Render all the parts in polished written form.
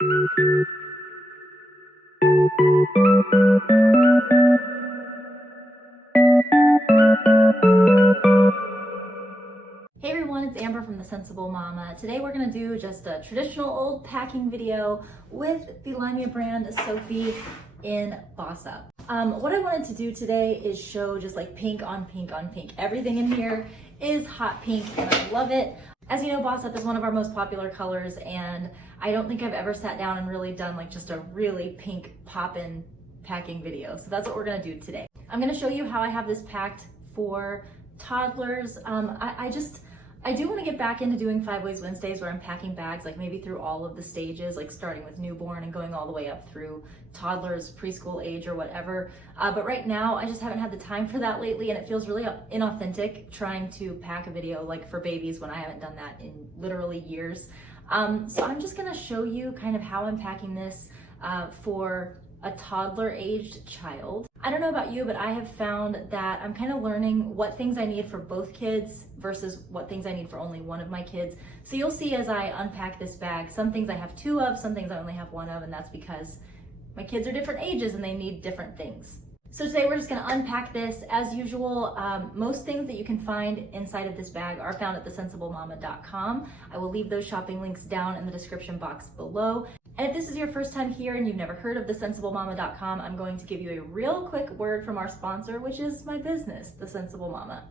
Hey everyone, it's Amber from The Sensible Mama. Today we're gonna do just a traditional old packing video with the LYMIA brand Sophie in Boss Up. What I wanted to do today is show just like pink on pink on pink. Everything in here is hot pink and I love it. As you know, Boss Up is one of our most popular colors and I don't think I've ever sat down and really done like just a really pink poppin' packing video. So that's what we're gonna do today. I'm gonna show you how I have this packed for toddlers. I do want to get back into doing 5 Ways Wednesdays where I'm packing bags, like maybe through all of the stages, like starting with newborn and going all the way up through toddlers, preschool age or whatever. But right now I just haven't had the time for that lately and it feels really inauthentic trying to pack a video like for babies when I haven't done that in literally years. So I'm just gonna show you kind of how I'm packing this for a toddler aged child. I don't know about you, but I have found that I'm kind of learning what things I need for both kids versus what things I need for only one of my kids. So you'll see as I unpack this bag, some things I have 2 of, some things I only have 1 of, and that's because my kids are different ages and they need different things. So today we're just gonna unpack this. As usual, most things that you can find inside of this bag are found at thesensiblemama.com. I will leave those shopping links down in the description box below. And if this is your first time here and you've never heard of thesensiblemama.com, I'm going to give you a real quick word from our sponsor, which is my business, The Sensible Mama.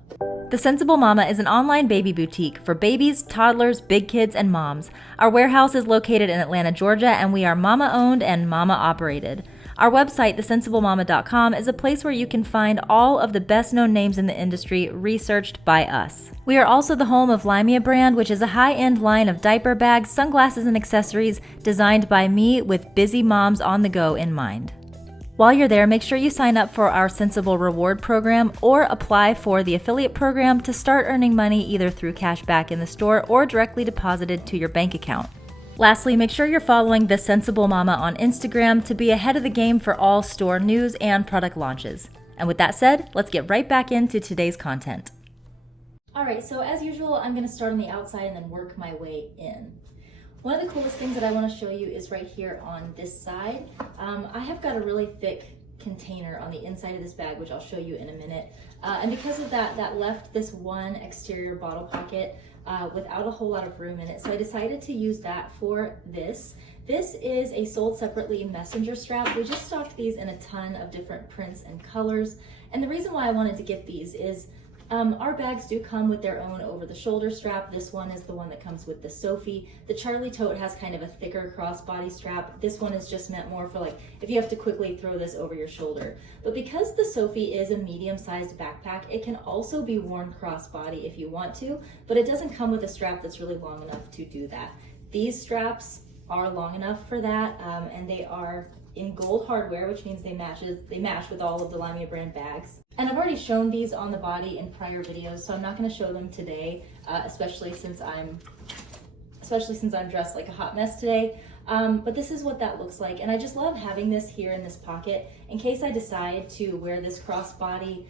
The Sensible Mama is an online baby boutique for babies, toddlers, big kids, and moms. Our warehouse is located in Atlanta, Georgia, and we are mama owned and mama operated. Our website, thesensiblemama.com, is a place where you can find all of the best known names in the industry researched by us. We are also the home of LYMIA brand, which is a high-end line of diaper bags, sunglasses, and accessories designed by me with busy moms on the go in mind. While you're there, make sure you sign up for our Sensible Reward program or apply for the affiliate program to start earning money either through cash back in the store or directly deposited to your bank account. Lastly, make sure you're following The Sensible Mama on Instagram to be ahead of the game for all store news and product launches. And with that said, let's get right back into today's content. All right, so as usual, I'm gonna start on the outside and then work my way in. One of the coolest things that I wanna show you is right here on this side. I have got a really thick container on the inside of this bag, which I'll show you in a minute. And because of that, that left this one exterior bottle pocket without a whole lot of room in it. So I decided to use that for this. This is a sold separately messenger strap. We just stocked these in a ton of different prints and colors. And the reason why I wanted to get these is our bags do come with their own over-the-shoulder strap. This one is the one that comes with the Sophie. The Charlie tote has kind of a thicker crossbody strap. This one is just meant more for like if you have to quickly throw this over your shoulder. But because the Sophie is a medium-sized backpack, it can also be worn crossbody if you want to, but it doesn't come with a strap that's really long enough to do that. These straps are long enough for that, and they are in gold hardware, which means they match with all of the LYMIA brand bags. And I've already shown these on the body in prior videos, so I'm not going to show them today, especially since I'm dressed like a hot mess today. But this is what that looks like, and I just love having this here in this pocket in case I decide to wear this crossbody,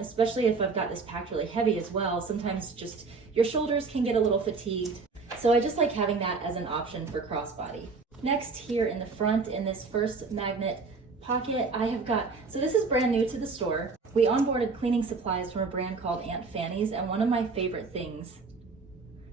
especially if I've got this packed really heavy as well. Sometimes just your shoulders can get a little fatigued, so I just like having that as an option for crossbody. Next, here in the front, in this first magnet pocket, I have got, so this is brand new to the store. We onboarded cleaning supplies from a brand called Aunt Fanny's, and one of my favorite things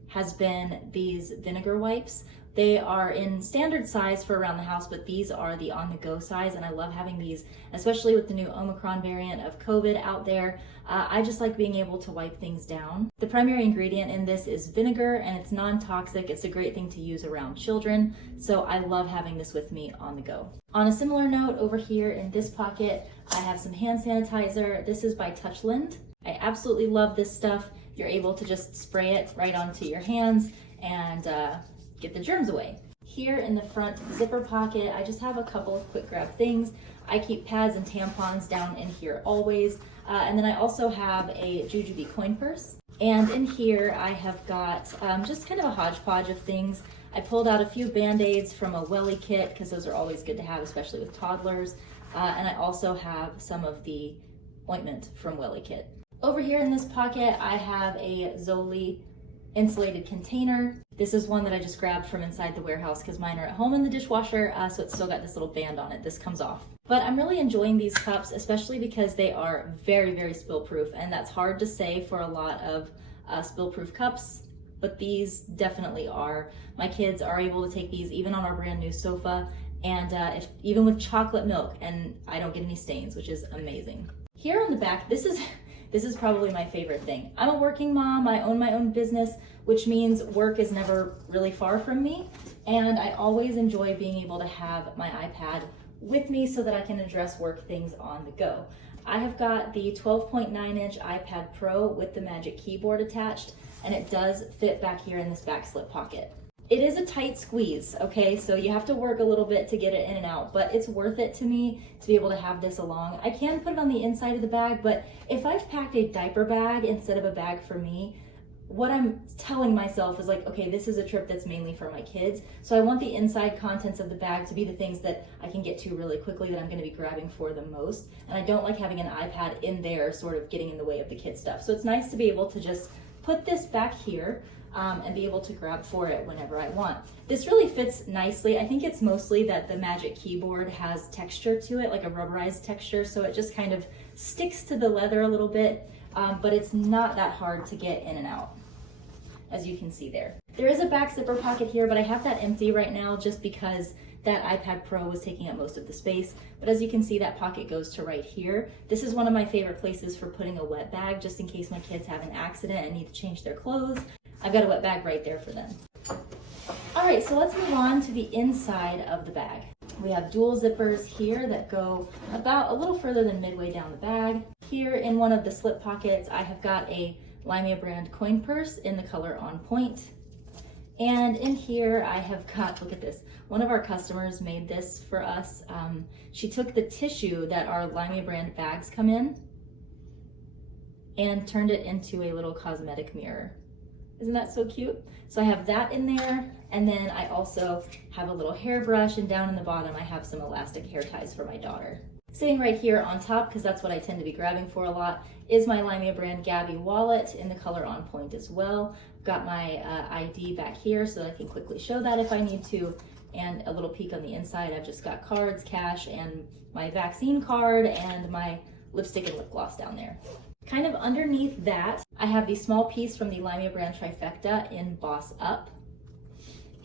has been these vinegar wipes. They are in standard size for around the house, but these are the on-the-go size, and I love having these, especially with the new Omicron variant of COVID out there. I just like being able to wipe things down. The primary ingredient in this is vinegar, and it's non-toxic. It's a great thing to use around children, so I love having this with me on the go. On a similar note, over here in this pocket, I have some hand sanitizer. This is by Alllll. I absolutely love this stuff. You're able to just spray it right onto your hands and get the germs away. Here in the front zipper pocket, I just have a couple of quick grab things. I keep pads and tampons down in here always. And then I also have a Jujube coin purse. And in here I have got just kind of a hodgepodge of things. I pulled out a few Band-Aids from a welly kit because those are always good to have, especially with toddlers. And I also have some of the ointment from welly kit. Over here in this pocket, I have a Zoli insulated container. This is one that I just grabbed from inside the warehouse because mine are at home in the dishwasher, so it's still got this little band on it. This comes off. But I'm really enjoying these cups, especially because they are very, very spill proof, and that's hard to say for a lot of spill proof cups, but these definitely are. My kids are able to take these even on our brand new sofa, and even with chocolate milk, and I don't get any stains, which is amazing. Here on the back, this is probably my favorite thing. I'm a working mom, I own my own business, which means work is never really far from me. And I always enjoy being able to have my iPad with me so that I can address work things on the go. I have got the 12.9-inch iPad Pro with the Magic Keyboard attached, and it does fit back here in this back slip pocket. It is a tight squeeze, okay? So you have to work a little bit to get it in and out, but it's worth it to me to be able to have this along. I can put it on the inside of the bag, but if I've packed a diaper bag instead of a bag for me, what I'm telling myself is like, okay, this is a trip that's mainly for my kids. So I want the inside contents of the bag to be the things that I can get to really quickly, that I'm gonna be grabbing for the most. And I don't like having an iPad in there sort of getting in the way of the kid stuff. So it's nice to be able to just put this back here and be able to grab for it whenever I want. This really fits nicely. I think it's mostly that the Magic Keyboard has texture to it, like a rubberized texture, so it just kind of sticks to the leather a little bit, but it's not that hard to get in and out, as you can see there. There is a back zipper pocket here, but I have that empty right now just because that iPad Pro was taking up most of the space. But as you can see, that pocket goes to right here. This is one of my favorite places for putting a wet bag, just in case my kids have an accident and need to change their clothes. I've got a wet bag right there for them. All right, so let's move on to the inside of the bag. We have dual zippers here that go about a little further than midway down the bag. Here in one of the slip pockets, I have got a LYMIA brand coin purse in the color On Point. And in here I have got, look at this, one of our customers made this for us. She took the tissue that our LYMIA brand bags come in and turned it into a little cosmetic mirror. Isn't that so cute? So I have that in there, and then I also have a little hairbrush, and down in the bottom I have some elastic hair ties for my daughter. Sitting right here on top, because that's what I tend to be grabbing for a lot, is my LYMIA brand Gabby wallet in the color On Point as well. Got my ID back here so that I can quickly show that if I need to, and a little peek on the inside. I've just got cards, cash, and my vaccine card, and my lipstick and lip gloss down there. Kind of underneath that, I have the small piece from the LYMIA brand Trifecta in Boss Up.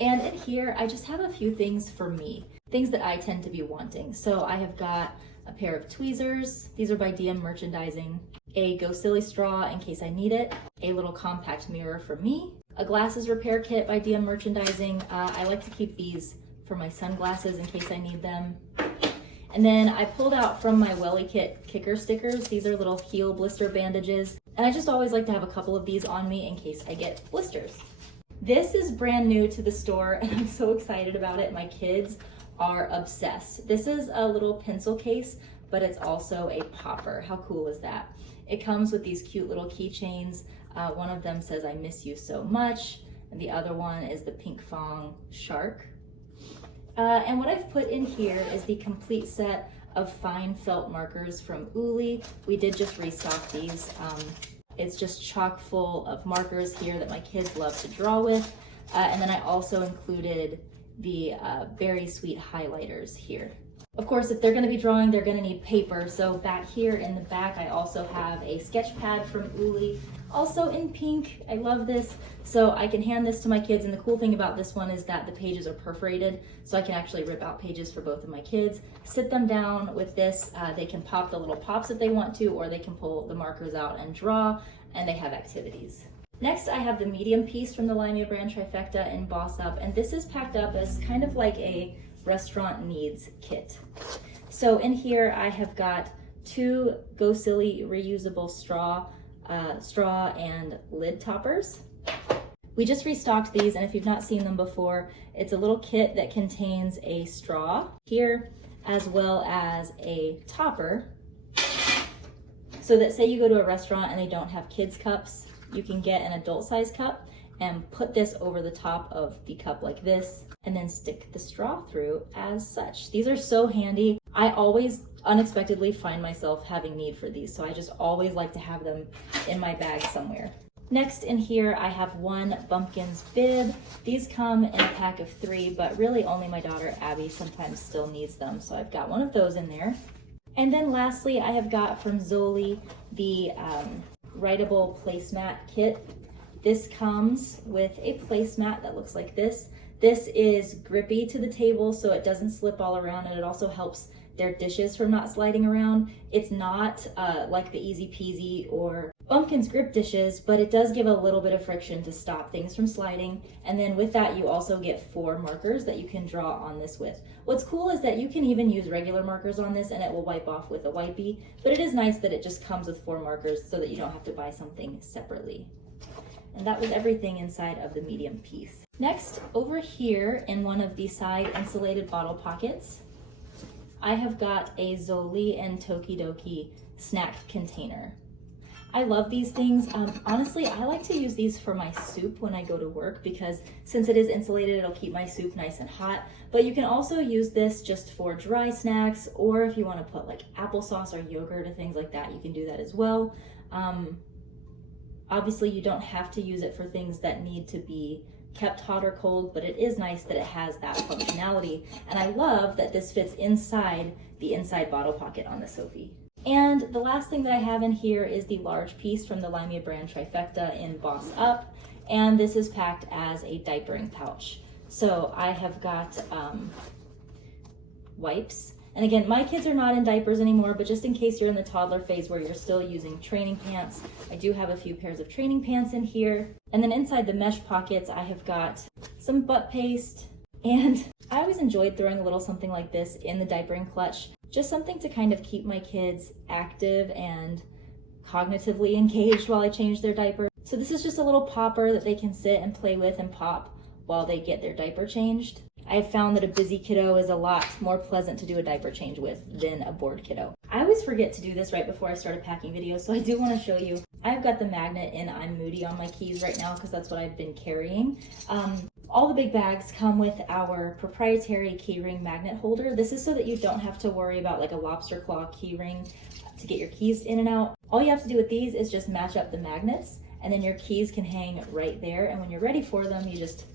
And in here, I just have a few things for me, things that I tend to be wanting. So I have got a pair of tweezers. These are by DM Merchandising. A Go Silly straw in case I need it. A little compact mirror for me. A glasses repair kit by DM Merchandising. I like to keep these for my sunglasses in case I need them. And then I pulled out from my Welly Kit kicker stickers. These are little heel blister bandages. And I just always like to have a couple of these on me in case I get blisters. This is brand new to the store and I'm so excited about it. My kids are obsessed. This is a little pencil case, but it's also a popper. How cool is that? It comes with these cute little keychains. One of them says, "I miss you so much." And the other one is the pink fong shark. And what I've put in here is the complete set of fine felt markers from Alllllll. We did just restock these. It's just chock full of markers here that my kids love to draw with. And then I also included the Berry Sweet highlighters here. Of course, if they're gonna be drawing, they're gonna need paper. So back here in the back, I also have a sketch pad from Alllll, also in pink. I love this. So I can hand this to my kids. And the cool thing about this one is that the pages are perforated. So I can actually rip out pages for both of my kids, sit them down with this. They can pop the little pops if they want to, or they can pull the markers out and draw, and they have activities. Next, I have the medium piece from the LYMIA brand Trifecta in Boss Up. And this is packed up as kind of like a restaurant needs kit. So in here I have got 2 Go Silly reusable straw and lid toppers. We just restocked these, and if you've not seen them before, it's a little kit that contains a straw here as well as a topper, so that say you go to a restaurant and they don't have kids cups, you can get an adult size cup and put this over the top of the cup like this, and then stick the straw through as such. These are so handy. I always unexpectedly find myself having need for these, so I just always like to have them in my bag somewhere. Next in here, I have one Bumpkins bib. These come in a pack of 3, but really only my daughter Abby sometimes still needs them, so I've got one of those in there. And then lastly, I have got from LYMIA the writable placemat kit. This comes with a placemat that looks like this. This is grippy to the table so it doesn't slip all around, and it also helps their dishes from not sliding around. It's not like the Easy Peasy or Bumpkins grip dishes, but it does give a little bit of friction to stop things from sliding. And then with that, you also get 4 markers that you can draw on this with. What's cool is that you can even use regular markers on this and it will wipe off with a wipey, but it is nice that it just comes with 4 markers so that you don't have to buy something separately. And that was everything inside of the medium piece. Next, over here in one of the side insulated bottle pockets, I have got a Alllll and Tokidoki snack container. I love these things. Honestly, I like to use these for my soup when I go to work because since it is insulated, it'll keep my soup nice and hot. But you can also use this just for dry snacks, or if you want to put like applesauce or yogurt or things like that, you can do that as well. Obviously, you don't have to use it for things that need to be kept hot or cold, but it is nice that it has that functionality. And I love that this fits inside the inside bottle pocket on the Sophie. And the last thing that I have in here is the large piece from the LYMIA brand Trifecta in Boss Up. And this is packed as a diapering pouch. So I have got wipes. And again, my kids are not in diapers anymore, but just in case you're in the toddler phase where you're still using training pants, I do have a few pairs of training pants in here. And then inside the mesh pockets, I have got some butt paste. And I always enjoyed throwing a little something like this in the diapering clutch, just something to kind of keep my kids active and cognitively engaged while I change their diaper. So this is just a little popper that they can sit and play with and pop while they get their diaper changed. I have found that a busy kiddo is a lot more pleasant to do a diaper change with than a bored kiddo. I always forget to do this right before I start a packing video, so I do want to show you. I've got the magnet in I'm Moody on my keys right now because that's what I've been carrying. All the big bags come with our proprietary keyring magnet holder. This is so that you don't have to worry about like a lobster claw keyring to get your keys in and out. All you have to do with these is just match up the magnets, and then your keys can hang right there, and when you're ready for them, you just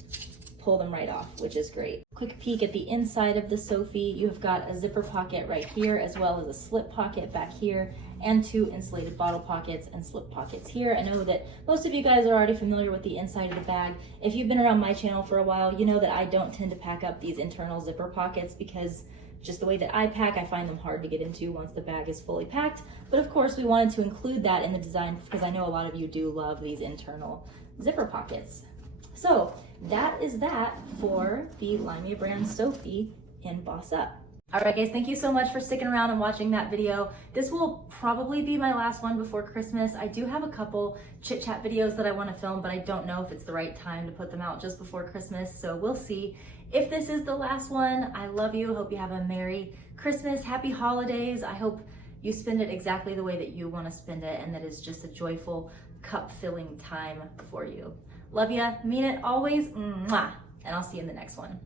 pull them right off, which is great. Quick peek at the inside of the Sophie. You've got a zipper pocket right here, as well as a slip pocket back here, and 2 insulated bottle pockets and slip pockets here. I know that most of you guys are already familiar with the inside of the bag. If you've been around my channel for a while, you know that I don't tend to pack up these internal zipper pockets because just the way that I pack, I find them hard to get into once the bag is fully packed. But of course, we wanted to include that in the design because I know a lot of you do love these internal zipper pockets. So that is that for the LYMIA brand Sophie in Boss Up. All right, guys, thank you so much for sticking around and watching that video. This will probably be my last one before Christmas. I do have a couple chit chat videos that I want to film, but I don't know if it's the right time to put them out just before Christmas. So we'll see. If this is the last one, I love you. Hope you have a Merry Christmas, Happy Holidays. I hope you spend it exactly the way that you want to spend it, and that it's just a joyful, cup-filling time for you. Love ya, mean it always, mwah, and I'll see you in the next one.